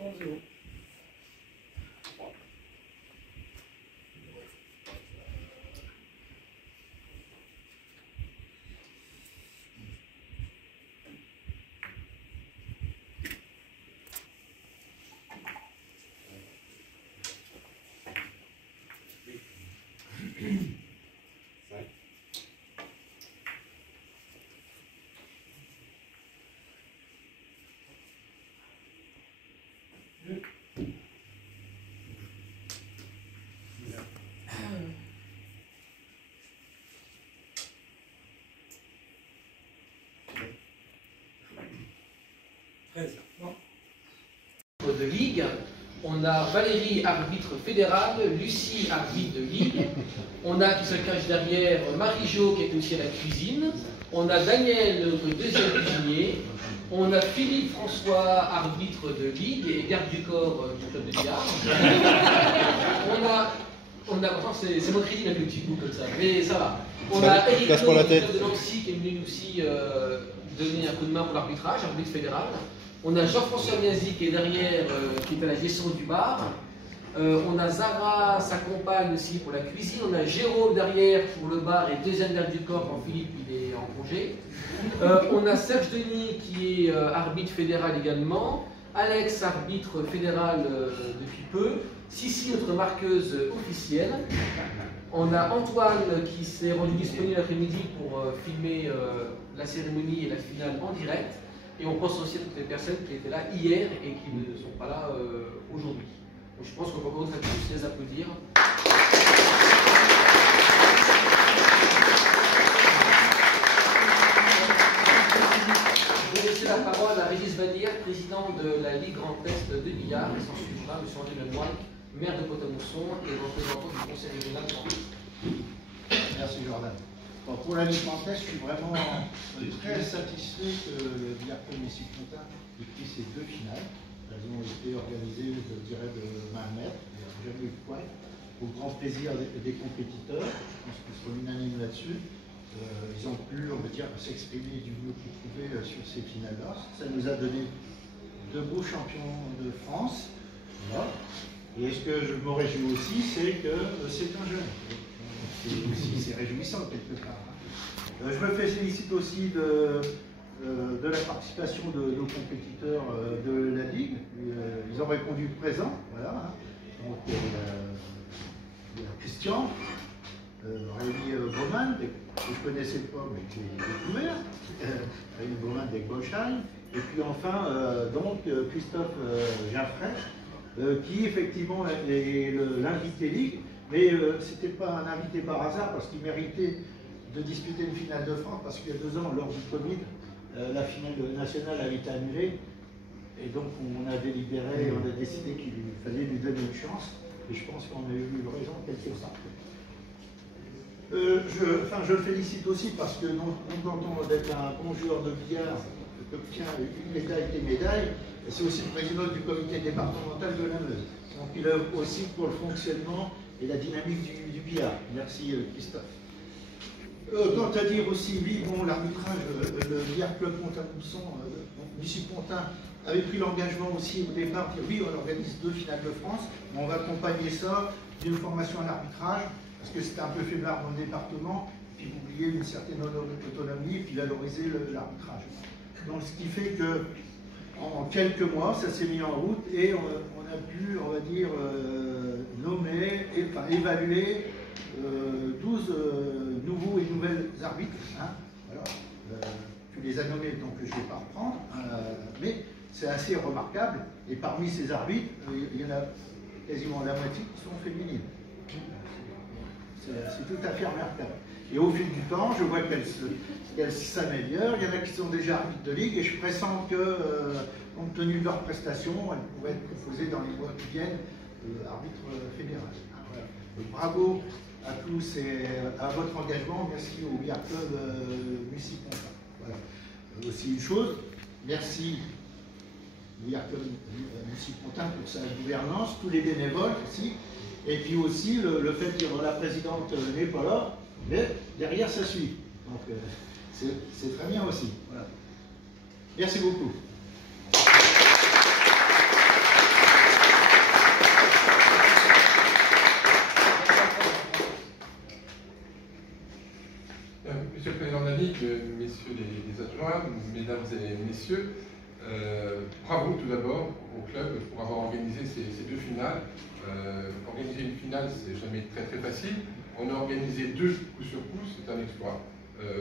3-0. De ligue, on a Valérie, arbitre fédéral, Lucie, arbitre de ligue, on a qui se cache derrière Marie-Jo qui est aussi à la cuisine, on a Daniel, le deuxième cuisinier, on a Philippe François, arbitre de ligue et garde du corps du club de billard. C'est mon crédit, il a plus petit coup comme ça, mais ça va. On a Eric du club de Nancy qui est venu aussi donner un coup de main pour l'arbitrage, arbitre fédéral. On a Jean-François Miazi qui est derrière, qui est à la gestion du bar. On a Zara, sa compagne aussi pour la cuisine. On a Jérôme derrière pour le bar et deuxième garde du corps quand Philippe il est en congé. On a Serge Denis qui est arbitre fédéral également. Alex, arbitre fédéral depuis peu. Sissi, notre marqueuse officielle. On a Antoine qui s'est rendu disponible l'après-midi pour filmer la cérémonie et la finale en direct. Et on pense aussi à toutes les personnes qui étaient là hier et qui ne sont pas là aujourd'hui. Donc je pense qu'on va commencer à tous les applaudir. Je vais laisser la parole à Régis Vallière, président de la Ligue Grand Est de billard, et s'en suivra M. André Lenoir, maire de Pont-à-Mousson et représentant du conseil régional de France. Merci Jordan. Bon, pour la Ligue Grand Est, je suis vraiment très satisfait que le billard club Missy-Pontin ait pris ces deux finales. Elles ont été organisées, je dirais, de main de maître. Il n'y a jamais eu de point. Au grand plaisir des compétiteurs. Je pense qu'ils seront unanimes là-dessus. Ils ont pu, on va dire, s'exprimer du mieux qu'ils pouvaient sur ces finales-là. Ça nous a donné de beaux champions de France. Voilà. Et ce que je me réjouis aussi, c'est que c'est un jeune. C'est réjouissant quelque part. Je me félicite aussi de la participation de nos compétiteurs de la Ligue. Ils ont répondu présent. Voilà. Donc, il y a Christian, Rémi Baumann, que je ne connaissais pas mais que j'ai découvert, Rémi Baumann d'Egbolsheim, et puis enfin donc Christophe Giaffret, qui effectivement est l'invité Ligue. Mais ce n'était pas un invité par hasard, parce qu'il méritait de disputer une finale de France, parce qu'il y a 2 ans, lors du Covid, la finale nationale avait été annulée, et donc on a délibéré, on a décidé qu'il fallait lui donner une chance, et je pense qu'on a eu raison quelque part. Je le félicite aussi, parce que non content d'être un bon joueur de billard, qui obtient une médaille des médailles, c'est aussi le président du comité départemental de la Meuse. Donc il œuvre aussi pour le fonctionnement et la dynamique du billard. Merci Christophe. Quant à dire aussi, oui, bon, l'arbitrage, le billard club Pont-à-Mousson, Missy-Pontin, avait pris l'engagement aussi au départ de dire oui, on organise 2 finales de France, mais on va accompagner ça d'une formation à l'arbitrage, parce que c'était un peu faiblard dans le département, puis vous oubliez une certaine autonomie, et puis valoriser l'arbitrage. Donc ce qui fait que en quelques mois, ça s'est mis en route et on a pu, on va dire, nommer, évaluer 12 nouveaux et nouvelles arbitres. Hein, voilà. Tu les as nommés, donc je ne vais pas reprendre, mais c'est assez remarquable. Et parmi ces arbitres, il y en a quasiment la moitié qui sont féminines. C'est tout à fait remarquable. Et au fil du temps, je vois qu'elles s'améliorent. Il y en a qui sont déjà arbitres de ligue et je pressens que, compte tenu de leurs prestations, elles pourraient être proposées dans les mois qui viennent arbitre fédéral. Voilà. Donc, bravo à tous et à votre engagement. Merci au billard club Missy-Pontin. Voilà. Aussi une chose, merci au billard club Missy-Pontin pour sa gouvernance, tous les bénévoles aussi. Et puis aussi le fait que la présidente n'est pas là, mais derrière ça suit. Donc c'est très bien aussi. Voilà. Merci beaucoup. Monsieur le Président David, messieurs les adjoints, mesdames et messieurs, bravo tout d'abord au club pour avoir organisé ces deux finales. Organiser une finale, c'est jamais très facile. On a organisé deux coup sur coup, c'est un exploit.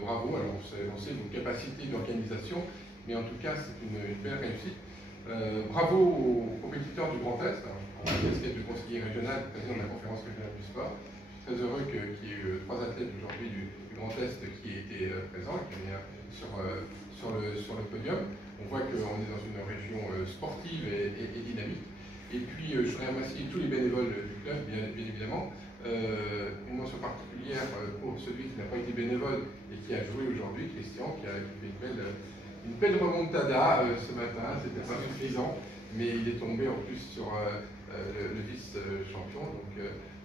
Bravo, alors on sait vos capacités d'organisation, mais en tout cas c'est une belle réussite. Bravo aux compétiteurs du Grand Est, en casquette de conseiller régional, président de la conférence régionale du sport. Je suis très heureux qu'il y ait eu 3 athlètes aujourd'hui du Grand Est qui aient été présents, qui venaient sur le podium. On voit qu'on est dans une région sportive et dynamique. Et puis je voudrais remercier tous les bénévoles du club, bien évidemment. Une mention particulière pour celui qui n'a pas été bénévole et qui a joué aujourd'hui, Christian, qui a fait une belle remontada ce matin. C'était pas suffisant, mais il est tombé en plus sur le vice-champion, donc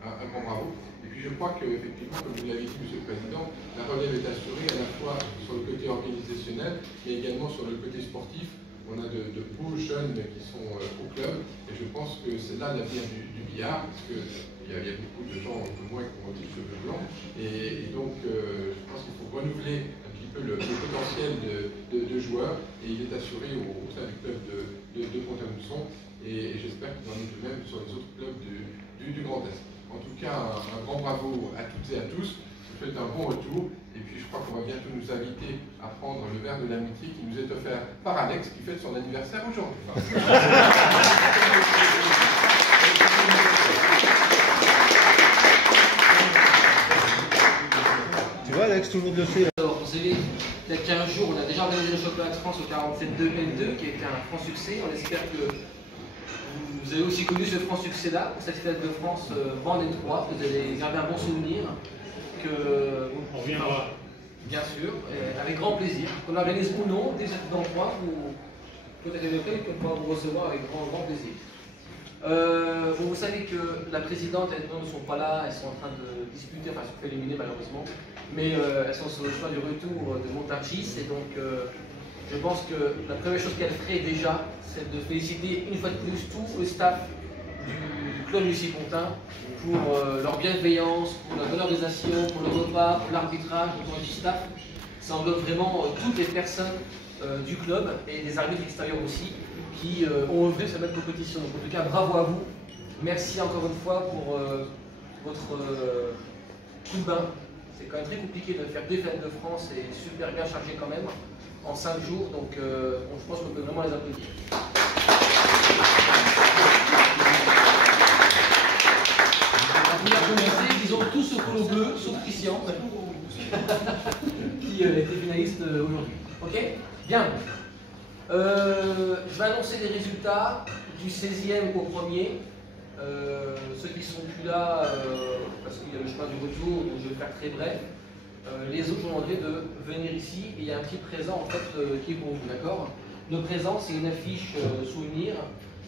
un grand bravo. Et puis je crois qu'effectivement, comme vous l'avez dit, Monsieur le Président, la relève est assurée à la fois sur le côté organisationnel, mais également sur le côté sportif. On a de beaux jeunes qui sont au club, et je pense que c'est là l'avenir du billard, parce qu'il y a beaucoup de gens comme moi qui ont des cheveux blancs, et donc je pense qu'il faut renouveler un petit peu le potentiel de joueurs, et il est assuré au sein du club de Pont-à-Mousson, et j'espère qu'il en est de même sur les autres clubs du Grand Est. En tout cas, un grand bravo à toutes et à tous. Vous faites un bon retour. Et puis, je crois qu'on va bientôt nous inviter à prendre le verre de l'amitié qui nous est offert par Alex, qui fête son anniversaire aujourd'hui. Tu vois, Alex, tout le monde le fait. Alors, vous savez, il y a 15 jours, on a déjà organisé le championnat de France au 47-2 N2, qui a été un franc succès. On espère que vous avez aussi connu ce franc succès-là, cette fête de France bande N3, vous allez garder un bon souvenir. On reviendra. Bien sûr, avec grand plaisir. Qu'on organise ou non des études d'emploi, vous pouvez être qu'on pourra vous recevoir avec grand plaisir. Vous savez que la présidente et les ne sont pas là, elles sont en train de discuter, enfin elles sont fait éliminer malheureusement, mais elles sont sur le chemin du retour de Montargis, et donc je pense que la première chose qu'elle ferait déjà, c'est de féliciter une fois de plus tout le staff du club Lucie Pontin pour leur bienveillance, pour la bonne organisation, pour le repas, pour l'arbitrage, pour du staff. Ça englobe vraiment toutes les personnes du club et des arbitres extérieurs aussi qui ont œuvré sur cette compétition. Donc en tout cas, bravo à vous. Merci encore une fois pour votre coup de bain. C'est quand même très compliqué de faire 2 fêtes de France et super bien chargé quand même en 5 jours. Donc je pense qu'on peut vraiment les applaudir. Ils ont tous au polo bleu, sauf Christian, qui était finaliste aujourd'hui. Ok? Bien. Je vais annoncer les résultats du 16e au 1er. Ceux qui ne sont plus là, parce qu'il y a le chemin du retour, donc je vais faire très bref. Les autres, je vous demanderai de venir ici. Et il y a un petit présent en fait qui est pour vous, d'accord? Le présent, c'est une affiche souvenir,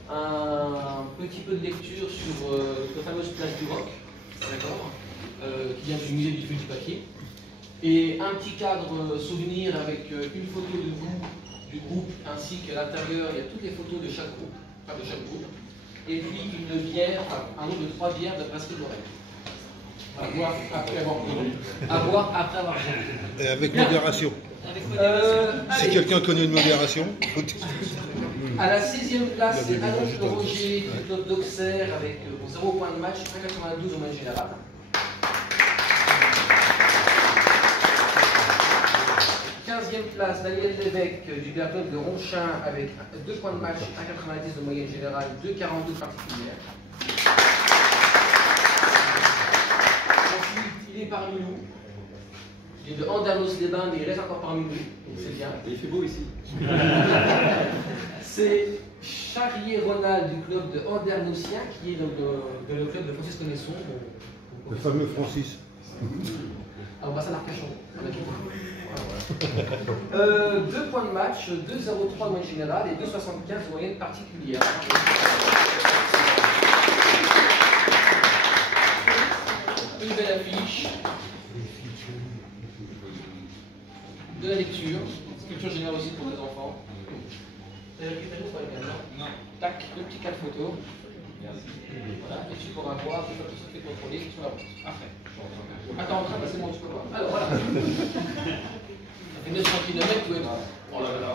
un petit peu de lecture sur la fameuse place du rock, d'accord, qui vient du musée du feu du papier, et un petit cadre souvenir avec une photo de vous, du groupe, ainsi qu'à l'intérieur, il y a toutes les photos de chaque groupe, et puis une bière, un nombre de 3 bières de brasserie de l'oreille. À boire après avoir bu. À boire après avoir bu. Et avec modération. Si quelqu'un connaît une modération. À la 6e place, c'est Annonce Roger du club d'Auxerre avec 0 points de match, 1,92 au match général. 15e place, Daniel Lévesque du club de Ronchin avec 2 points de match, 1,90 de moyenne générale, 2,42 particulière. Ensuite, il est parmi nous. Il est de Andernos-les-Bains, mais il reste encore parmi nous. C'est bien. Et il fait beau ici. C'est Charrier-Ronald du club de Andernosien, qui est donc le club de Francis Connaisson. Le fameux Francis. Alors, on passe à l'Arcachon. 2 points de match, 2,03 de moyenne générale et 2,75 de moyenne particulière. Une belle affiche. De la lecture. Culture générale aussi pour les enfants. Non. Tac, le petit cadre photo. Voilà, et tu pourras voir tout ce qui est contrôlé sur la route. Après. Attends, c'est bon, tu peux voir. Alors voilà. le mec tout est là. Oh là là.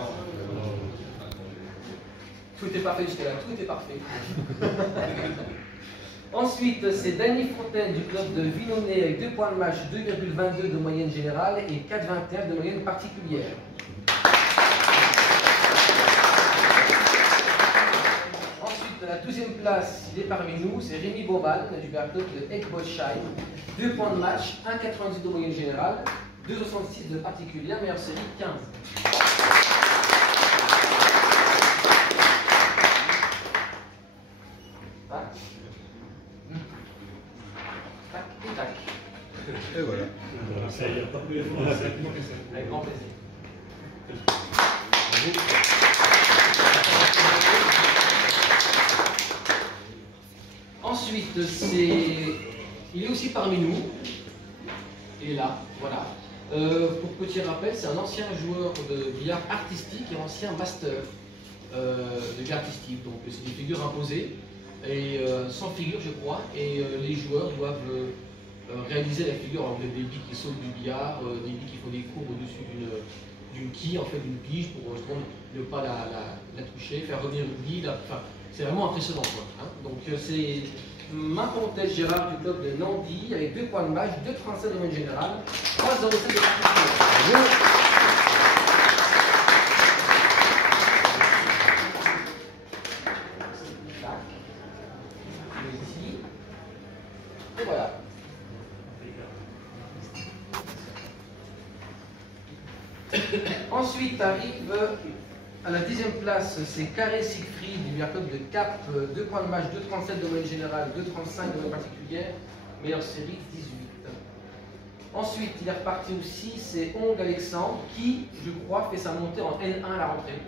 Tout était parfait jusqu'à là, tout était parfait. Ensuite, c'est Danny Fontaine du club de Vinonnet avec 2 points de match, 2,22 de moyenne générale et 4,21 de moyenne particulière. Ensuite, à la 12e place, il est parmi nous, c'est Rémi Baumann du club de Egbolsheim. 2 points de match, 1,90 de moyenne générale, 2,66 de particulière, meilleure série 15. Et voilà. Avec grand plaisir. Ensuite, il est aussi parmi nous. Il est là, voilà. Pour petit rappel, c'est un ancien joueur de billard artistique et ancien master de billard artistique. Donc c'est des figures imposées, et sans figure je crois, et les joueurs doivent réaliser la figure avec des billes qui sautent du billard, des billes qui font des courbes au-dessus d'une quille, en fait d'une pige, pour ne pas la toucher, faire revenir une bille. Enfin, c'est vraiment impressionnant, quoi, hein. Donc c'est Mapontet Gérard du club de Nandy avec 2 points de match, 2,37 de moyenne générale, 3,07 de particulière. Et voilà. Ensuite arrive à la 10e place, c'est Carré Siegfried du club de Cap, 2 points de match, 2,37 de moyenne générale, 2,35 de moyenne particulière, meilleure série 18. Ensuite, il est reparti aussi, c'est Ong Alexandre qui, je crois, fait sa montée en N1 à la rentrée.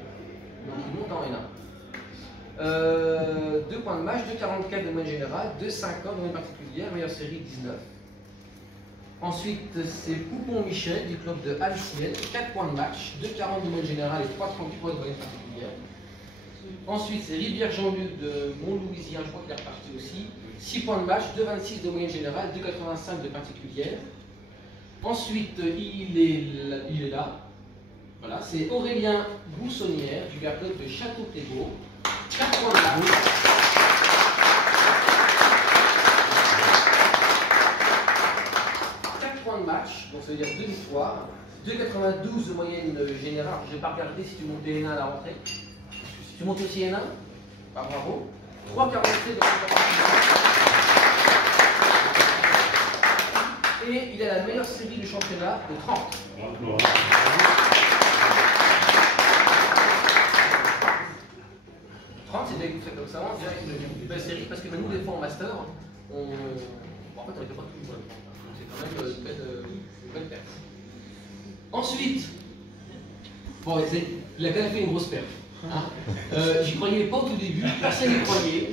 Donc il monte en N1. 2 points de match, 2,44 de moyenne générale, 2,50 de moyenne particulière, meilleure série 19. Ensuite, c'est Poupon Michel du club de Alciel, 4 points de match, 2,40 de moyenne générale et 3,33 de moyenne particulière. Ensuite, c'est Rivière Jean-Luc de Mont-Louisien, je crois qu'il est reparti aussi, 6 points de match, 2,26 de moyenne générale, 2,85 de particulière. Ensuite, il est là. Voilà, c'est Aurélien Boussonnière du club de Château-Plégaud, 4 points de match. Match, donc ça veut dire 2 victoires, 2,92 de moyenne générale. Je n'ai pas regardé si tu montais N1 à la rentrée. Tu montes aussi N1, bah, bravo. 3,47 de moyenne. Et il a la meilleure série du championnat de 30. Bravo. 30, c'est déjà comme ça, on dirait une belle série parce que nous, des fois en master, en fait, on n'était pas tout. C'est quand même une belle perte. Ensuite, bon, il a quand même fait une grosse perte. Hein. J'y croyais pas au tout début, personne n'y croyait.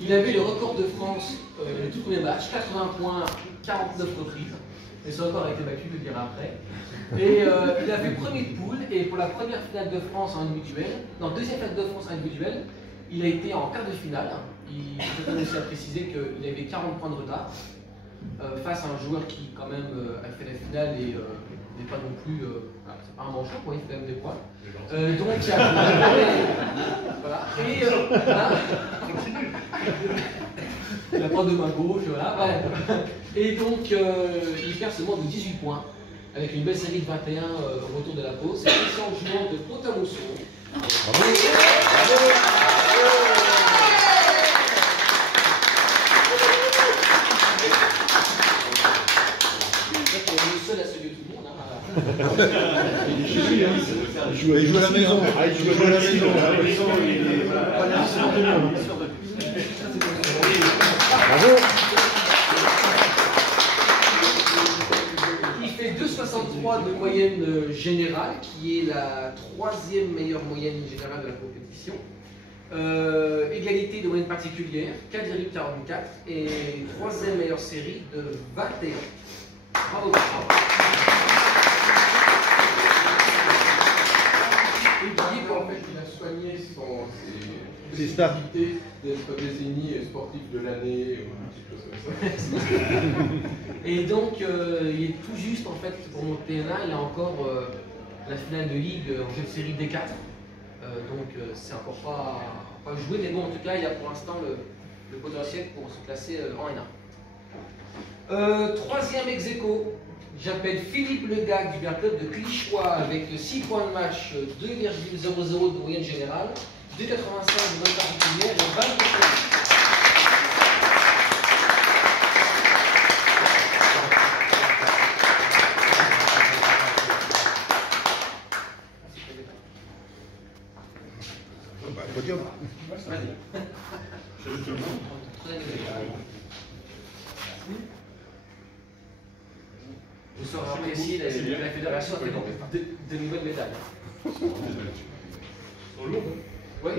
Il avait le record de France, le tout premier match, 80 points, 49 reprises. Et ce record a été battu, je le dirai après. Et il a fait premier de poule, et pour la première finale de France en individuel, non, deuxième finale de France en individuel, il a été en quart de finale. Il faut aussi à préciser qu'il avait 40 points de retard. Face à un joueur qui quand même a fait la finale et n'est pas non plus c'est pas un manchot, quoi, il fait quand même des points. Donc il y a voilà. Et il n'a pas de main gauche, voilà. Ouais. Et donc il perd seulement de 18 points avec une belle série de 21 au retour de la pause. C'est le changement de Potamosso. Seul à se lieu tout le monde. Hein, il joue à la maison. Il joue à la maison. Bravo. Il fait 2,63 de moyenne générale, qui est la 3e meilleure moyenne générale de la compétition. Égalité de moyenne particulière, 4,44 et 3e meilleure série de 21. Bravo. Et dit qu'en fait, il a soigné ses stats d'être désigné sportif de l'année ou un petit peu comme ça. Et donc, il est tout juste en fait pour monter N1, il a encore la finale de Ligue en jeu de série D4. Donc c'est encore pas joué, mais bon, en tout cas, il y a pour l'instant le potentiel pour se classer en N1. Troisième ex-aequo, j'appelle Philippe Legac du Club de Clichois avec 6 points de match, 2,00 de moyenne générale, 2,85 de moyenne particulière et 20 points. Podium. Vas-y. Vous saurez apprécier la fédération a fait de nouvelles médailles. Oui.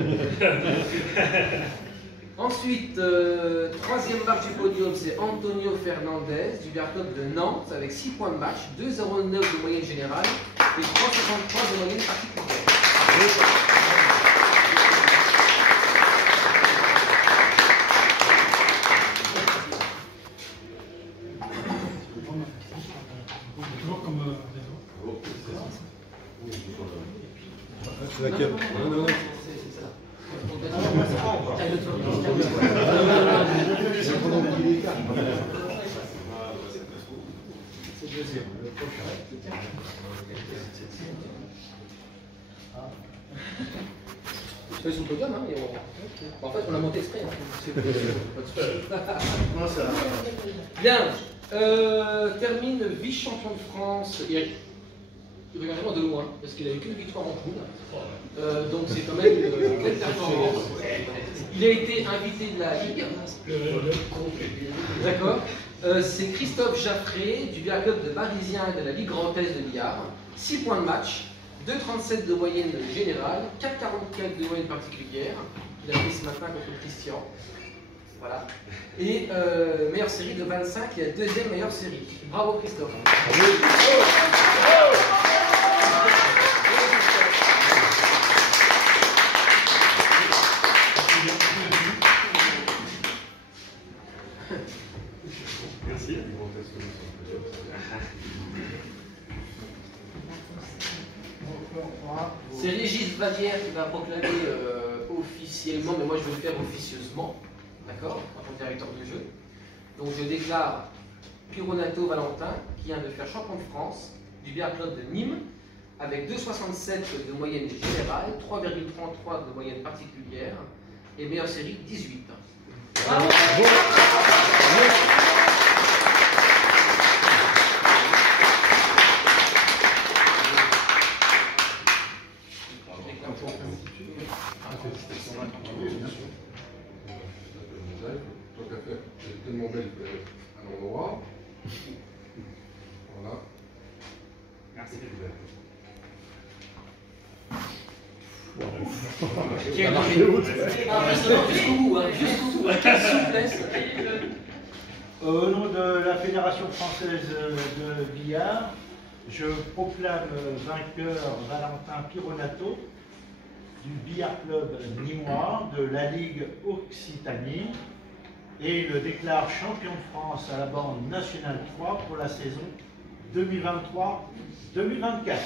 Ensuite, troisième marque du podium, c'est Antonio Fernandez du Club de Nantes avec 6 points de match, 2,09 de moyenne générale et 3,63 de moyenne particulière. C'est laquelle? Non, C'est le deuxième, le prochain. C'est son podium, hein, en fait, on l'a monté exprès. Bien, termine vice-champion de France. Il regarde vraiment de loin, parce qu'il n'avait qu'une victoire en poule. Donc c'est quand même une belle performance. Il a été invité de la Ligue. D'accord. C'est Christophe Jaffré du Club de Parisien de la Ligue Grand Est de billard. 6 points de match, 2,37 de moyenne générale, 4,44 de moyenne particulière. Il a fait ce matin contre Christian. Voilà. Et meilleure série de 25 et la deuxième meilleure série. Bravo Christophe. Merci. C'est Régis Vallière qui va proclamer officiellement, mais moi je vais le faire officieusement, d'accord, en tant que directeur de jeu. Donc je déclare Pironato Valentin, qui vient de faire champion de France du Billard Club de Nîmes, avec 2,67 de moyenne générale, 3,33 de moyenne particulière, et meilleure série 18. Bravo. Elle est tellement belle à l'endroit. Voilà. Merci. Jusqu'au bout, hein, jusqu'au bout. Quelle souplesse. Au nom de la Fédération française de billard, je proclame vainqueur Valentin Pironato du Billard Club nîmois de la Ligue Occitanie et le déclare champion de France à la bande nationale 3 pour la saison 2023-2024.